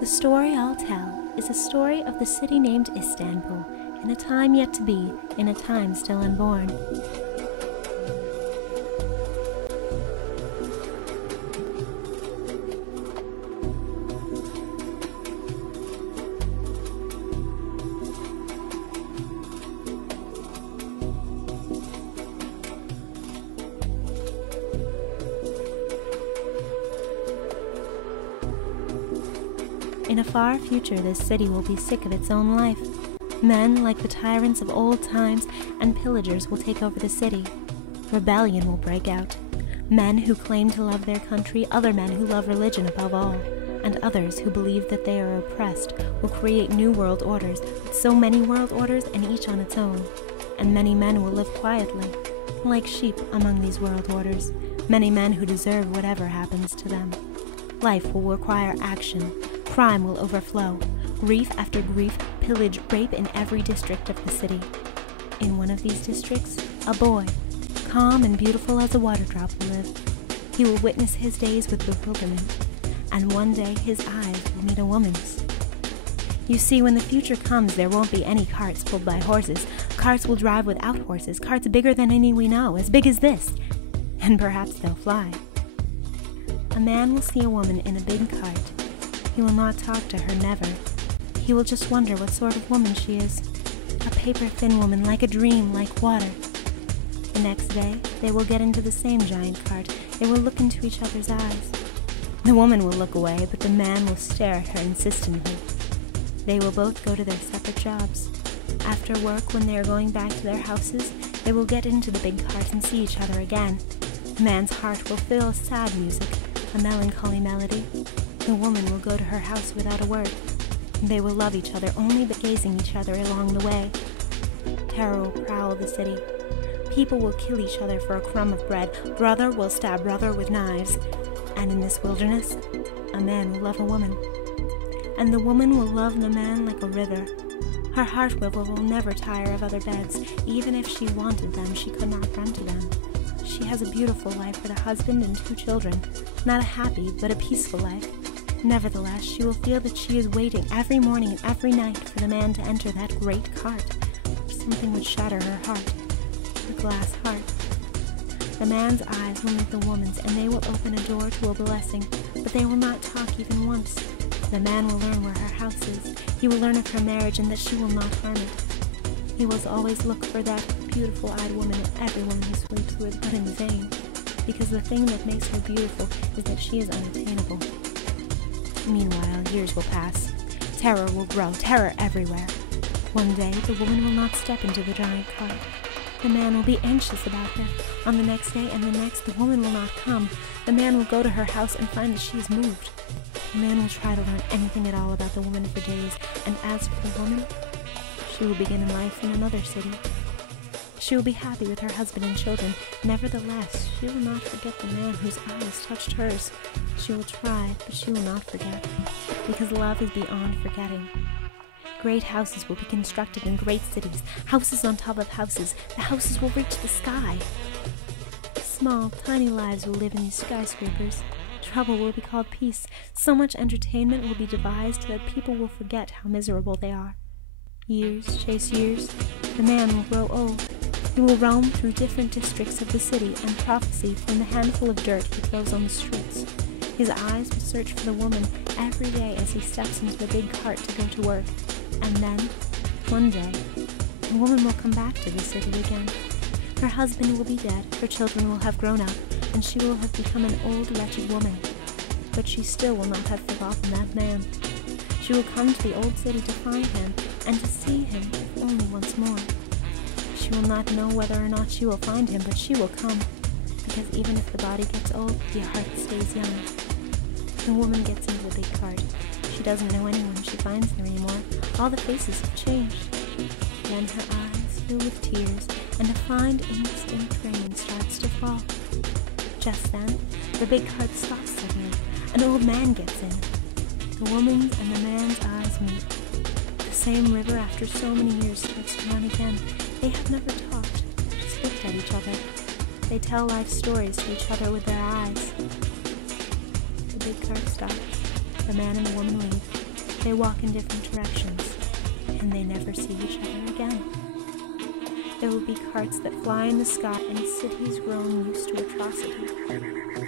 The story I'll tell is a story of the city named Istanbul, in a time yet to be, in a time still unborn. In a far future, this city will be sick of its own life. Men, like the tyrants of old times, and pillagers will take over the city. Rebellion will break out. Men who claim to love their country, other men who love religion above all, and others who believe that they are oppressed will create new world orders, with so many world orders and each on its own. And many men will live quietly, like sheep among these world orders, many men who deserve whatever happens to them. Life will require action. Crime will overflow. Grief after grief, pillage, rape in every district of the city. In one of these districts, a boy, calm and beautiful as a water drop, will live. He will witness his days with bewilderment, and one day his eyes will meet a woman's. You see, when the future comes, there won't be any carts pulled by horses. Carts will drive without horses, carts bigger than any we know, as big as this, and perhaps they'll fly. A man will see a woman in a big cart. He will not talk to her, never. He will just wonder what sort of woman she is. A paper-thin woman, like a dream, like water. The next day, they will get into the same giant cart. They will look into each other's eyes. The woman will look away, but the man will stare at her insistently. They will both go to their separate jobs. After work, when they are going back to their houses, they will get into the big cart and see each other again. The man's heart will fill sad music, a melancholy melody. The woman will go to her house without a word. They will love each other, only but gazing each other along the way. Terror will prowl the city. People will kill each other for a crumb of bread. Brother will stab brother with knives. And in this wilderness, a man will love a woman. And the woman will love the man like a river. Her heart will never tire of other beds. Even if she wanted them, she could not run to them. She has a beautiful life with a husband and 2 children. Not a happy, but a peaceful life. Nevertheless, she will feel that she is waiting every morning and every night for the man to enter that great cart, or something would shatter her heart, her glass heart. The man's eyes will meet the woman's, and they will open a door to a blessing, but they will not talk even once. The man will learn where her house is. He will learn of her marriage and that she will not harm it. He will always look for that beautiful-eyed woman in every woman he sleeps with, but in vain, because the thing that makes her beautiful is that she is unattainable. Meanwhile, years will pass. Terror will grow, terror everywhere. One day, the woman will not step into the giant cart. The man will be anxious about her. On the next day and the next, the woman will not come. The man will go to her house and find that she is moved. The man will try to learn anything at all about the woman for days, and as for the woman, she will begin life in another city. She will be happy with her husband and children. Nevertheless, she will not forget the man whose eyes touched hers. She will try, but she will not forget, because love is beyond forgetting. Great houses will be constructed in great cities, houses on top of houses. The houses will reach the sky. Small, tiny lives will live in these skyscrapers. Trouble will be called peace. So much entertainment will be devised that people will forget how miserable they are. Years chase years. The man will grow old. He will roam through different districts of the city and prophesy from the handful of dirt he throws on the streets. His eyes will search for the woman every day as he steps into the big cart to go to work. And then, one day, the woman will come back to the city again. Her husband will be dead, her children will have grown up, and she will have become an old, wretched woman. But she still will not have forgotten that man. She will come to the old city to find him, and to see him, if only once more. She will not know whether or not she will find him, but she will come, because even if the body gets old, the heart stays young. The woman gets into the big cart. She doesn't know anyone she finds there anymore. All the faces have changed. Then her eyes fill with tears, and a fine, indistinct rain starts to fall. Just then, the big cart stops suddenly. An old man gets in. The woman's and the man's eyes meet. The same river after so many years starts to run again. They have never talked, just looked at each other. They tell life stories to each other with their eyes. The big cart stops. The man and the woman leave. They walk in different directions, and they never see each other again. There will be carts that fly in the sky and cities grown used to atrocity.